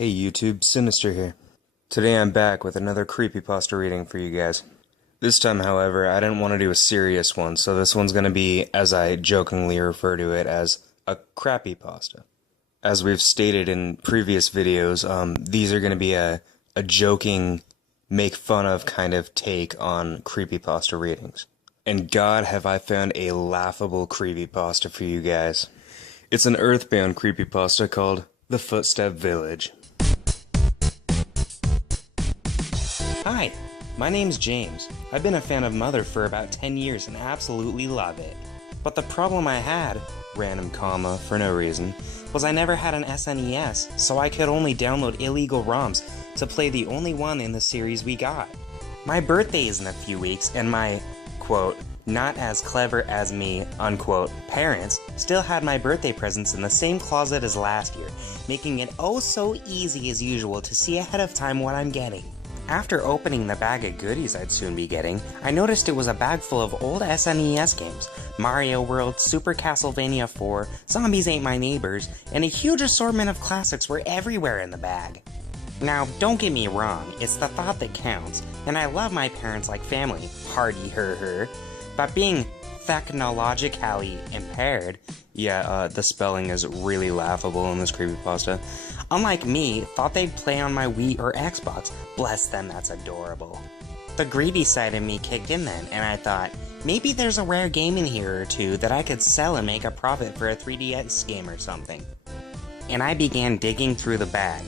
Hey YouTube, Sinister here. Today I'm back with another creepypasta reading for you guys. This time, however, I didn't want to do a serious one, so this one's going to be, as I jokingly refer to it, as a crappypasta. As we've stated in previous videos, these are going to be a joking, make fun of kind of take on creepypasta readings. And God, have I found a laughable creepypasta for you guys. It's an Earthbound creepypasta called The Footstep Village. Hi, my name's James. I've been a fan of Mother for about 10 years and absolutely love it. But the problem I had, random comma for no reason, was I never had an SNES, so I could only download illegal ROMs to play the only one in the series we got. My birthday is in a few weeks, and my, quote, not as clever as me, unquote, parents still had my birthday presents in the same closet as last year, making it oh so easy as usual to see ahead of time what I'm getting. After opening the bag of goodies I'd soon be getting, I noticed it was a bag full of old SNES games, Mario World, Super Castlevania 4, Zombies Ain't My Neighbors, and a huge assortment of classics were everywhere in the bag. Now, don't get me wrong, it's the thought that counts, and I love my parents like family, hardy her, but being technologically impaired, the spelling is really laughable in this creepypasta, unlike me, thought they'd play on my Wii or Xbox. Bless them, that's adorable. The greedy side of me kicked in then, and I thought, maybe there's a rare game in here or two that I could sell and make a profit for a 3DS game or something. And I began digging through the bag.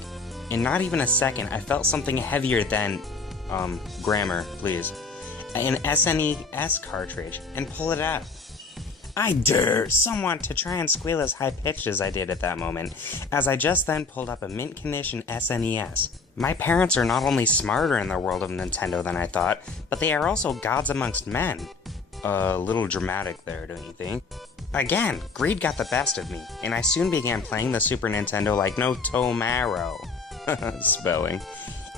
In not even a second, I felt something heavier than, grammar, please, an SNES cartridge, and pull it out. I dare someone to try and squeal as high-pitched as I did at that moment, as I just then pulled up a mint-condition SNES. My parents are not only smarter in the world of Nintendo than I thought, but they are also gods amongst men. A little dramatic there, don't you think? Again, greed got the best of me, and I soon began playing the Super Nintendo like no tomorrow. Spelling.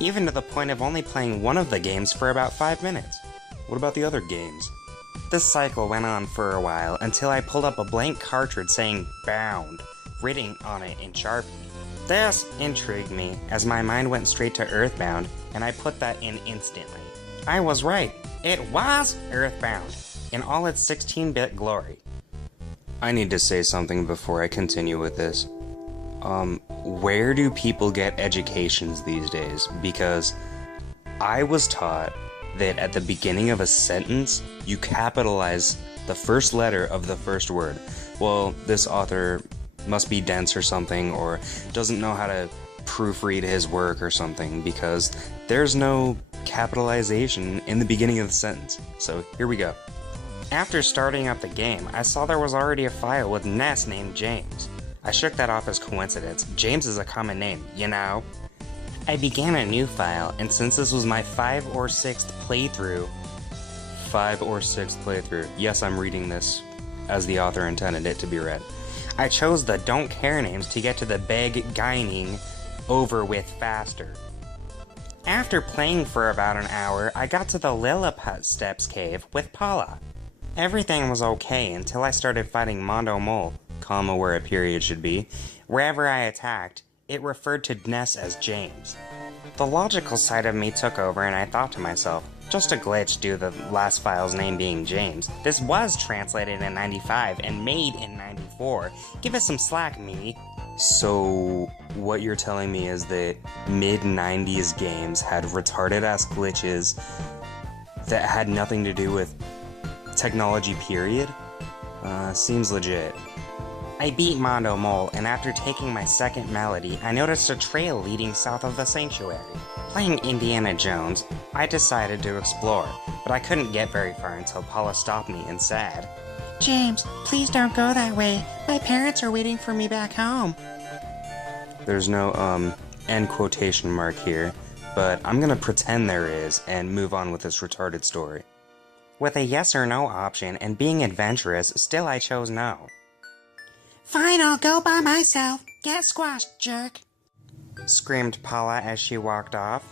Even to the point of only playing one of the games for about 5 minutes. What about the other games? This cycle went on for a while until I pulled up a blank cartridge saying "Bound" written on it in Sharpie. This intrigued me as my mind went straight to Earthbound, and I put that in instantly. I was right. It was Earthbound in all its 16-bit glory. I need to say something before I continue with this. Where do people get educations these days? Because I was taught that at the beginning of a sentence, you capitalize the first letter of the first word. Well, this author must be dense or something, or doesn't know how to proofread his work or something, because there's no capitalization in the beginning of the sentence. So here we go. After starting up the game, I saw there was already a file with Ness named James. I shook that off as coincidence. James is a common name, you know? I began a new file, and since this was my 5th or 6th playthrough, yes, I'm reading this as the author intended it to be read, I chose the don't care names to get to the beginning over with faster. After playing for about an hour, I got to the Lilliput Steps cave with Paula. Everything was okay until I started fighting Mondo Mole, comma where a period should be. Wherever I attacked, it referred to Ness as James. The logical side of me took over, and I thought to myself, just a glitch due to the last file's name being James. This was translated in 95 and made in 94. Give us some slack, me. So, what you're telling me is that mid-90s games had retarded-ass glitches that had nothing to do with technology, period? Seems legit. I beat Mondo Mole, and after taking my second melody, I noticed a trail leading south of the sanctuary. Playing Indiana Jones, I decided to explore, but I couldn't get very far until Paula stopped me and said, "James, please don't go that way. My parents are waiting for me back home." There's no, end quotation mark here, but I'm gonna pretend there is and move on with this retarded story. With a yes or no option and being adventurous, still I chose no. "Fine, I'll go by myself. Get squashed, jerk," screamed Paula as she walked off.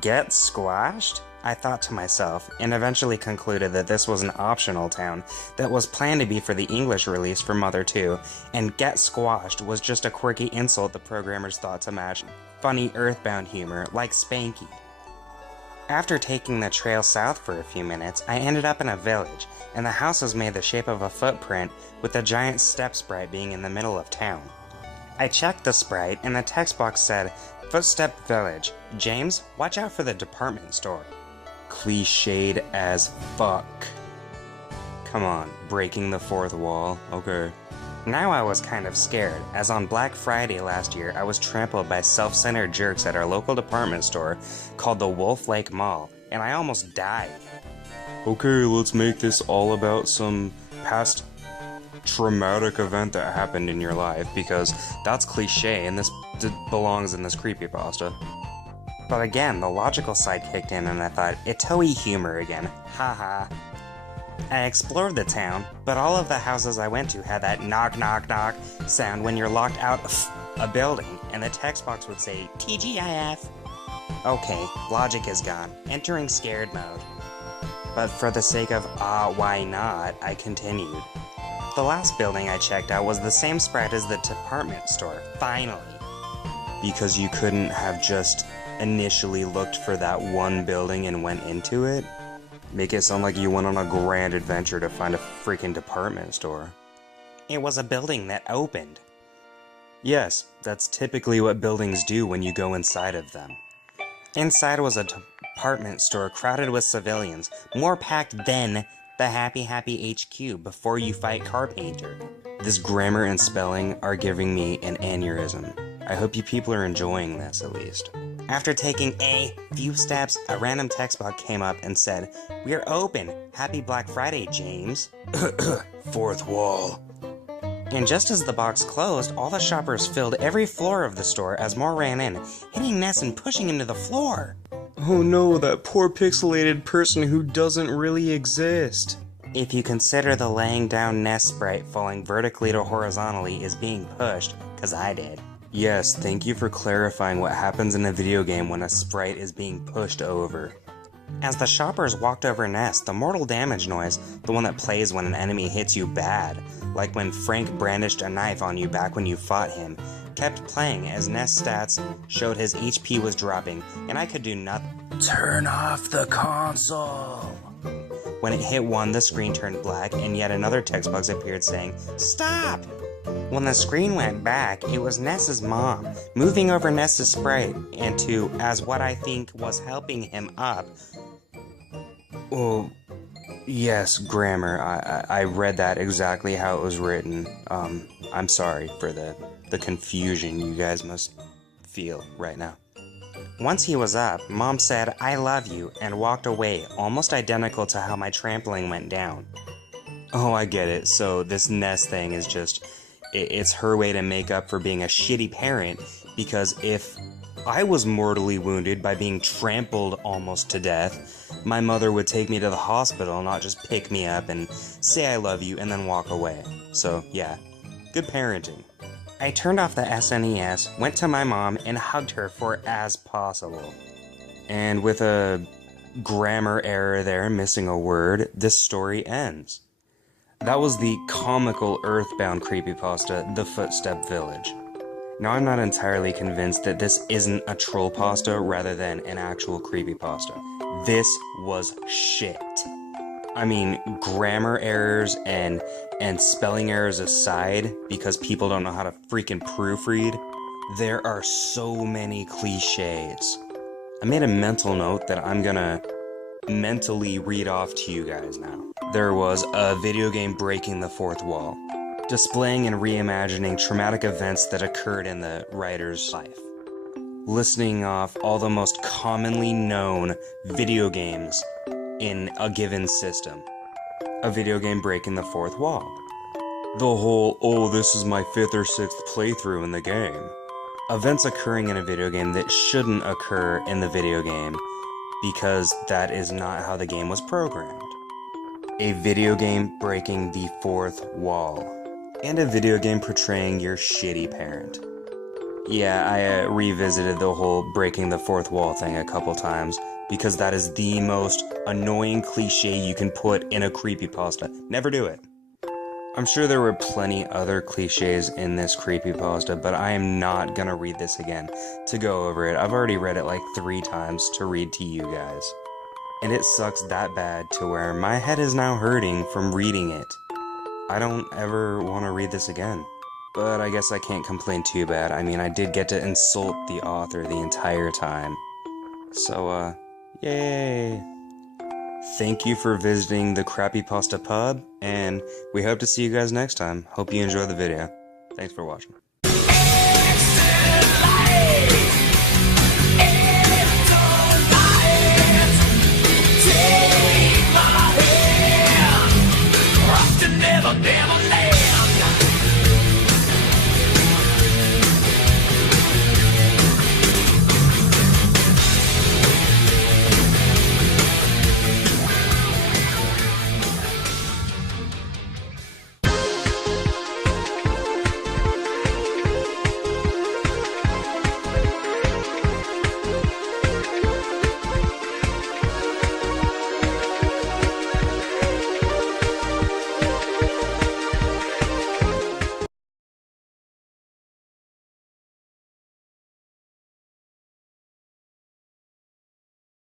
Get squashed? I thought to myself, and eventually concluded that this was an optional town that was planned to be for the English release for Mother 2, and Get Squashed was just a quirky insult the programmers thought to match funny Earthbound humor like Spanky. After taking the trail south for a few minutes, I ended up in a village, and the house was made the shape of a footprint, with the giant step sprite being in the middle of town. I checked the sprite, and the text box said, Footstep Village. James, watch out for the department store. Cliched as fuck. Come on, breaking the fourth wall, okay. Now I was kind of scared, as on Black Friday last year I was trampled by self-centered jerks at our local department store called the Wolf Lake Mall, and I almost died. Okay, let's make this all about some past traumatic event that happened in your life, because that's cliche and this belongs in this creepypasta. But again, the logical side kicked in and I thought, Itoei humor again, haha. I explored the town, but all of the houses I went to had that knock knock knock sound when you're locked out of a building, and the text box would say, TGIF. Okay, logic is gone, entering scared mode. But for the sake of why not, I continued. The last building I checked out was the same sprite as the department store, finally. Because you couldn't have just initially looked for that one building and went into it? Make it sound like you went on a grand adventure to find a freaking department store. It was a building that opened. Yes, that's typically what buildings do when you go inside of them. Inside was a department store crowded with civilians, more packed than the Happy Happy HQ before you fight Carpainter. This grammar and spelling are giving me an aneurysm. I hope you people are enjoying this at least. After taking a few steps, a random text box came up and said, We're open! Happy Black Friday, James! Fourth wall. And just as the box closed, all the shoppers filled every floor of the store as more ran in, hitting Ness and pushing him to the floor. Oh no, that poor pixelated person who doesn't really exist. If you consider the laying down Ness sprite falling vertically to horizontally is being pushed, 'cause I did. Yes, thank you for clarifying what happens in a video game when a sprite is being pushed over. As the shoppers walked over Ness, the mortal damage noise, the one that plays when an enemy hits you bad, like when Frank brandished a knife on you back when you fought him, kept playing as Ness stats showed his HP was dropping, and I could do nothing. Turn off the console! When it hit 1, the screen turned black, and yet another text box appeared saying, Stop! When the screen went back, it was Ness's mom, moving over Ness's sprite, and to, as what I think was helping him up. Oh, yes, grammar. I read that exactly how it was written. I'm sorry for the confusion you guys must feel right now. Once he was up, Mom said, I love you, and walked away, almost identical to how my trampling went down. Oh, I get it. So this Ness thing is just... It's her way to make up for being a shitty parent, because if I was mortally wounded by being trampled almost to death, my mother would take me to the hospital, not just pick me up and say I love you and then walk away. So, yeah, good parenting. I turned off the SNES, went to my mom, and hugged her for as possible. And with a grammar error there, missing a word, this story ends. That was the comical Earthbound creepypasta, The Footstep Village. Now I'm not entirely convinced that this isn't a troll pasta rather than an actual creepypasta. This was shit. I mean, grammar errors and spelling errors aside, because people don't know how to freaking proofread, there are so many cliches. I made a mental note that I'm gonna mentally read off to you guys now. There was a video game breaking the fourth wall, displaying and reimagining traumatic events that occurred in the writer's life, listing off all the most commonly known video games in a given system, a video game breaking the fourth wall, the whole, oh, this is my 5th or 6th playthrough in the game, events occurring in a video game that shouldn't occur in the video game, because that is not how the game was programmed. A video game breaking the fourth wall. And a video game portraying your shitty parent. Yeah, I revisited the whole breaking the fourth wall thing a couple times, because that is the most annoying cliche you can put in a creepypasta. Never do it. I'm sure there were plenty other cliches in this creepypasta, but I am not gonna read this again to go over it. I've already read it like 3 times to read to you guys. And it sucks that bad to where my head is now hurting from reading it. I don't ever want to read this again. But I guess I can't complain too bad. I mean, I did get to insult the author the entire time. So, yay! Thank you for visiting the Crappypasta pub, and we hope to see you guys next time. Hope you enjoy the video. Thanks for watching.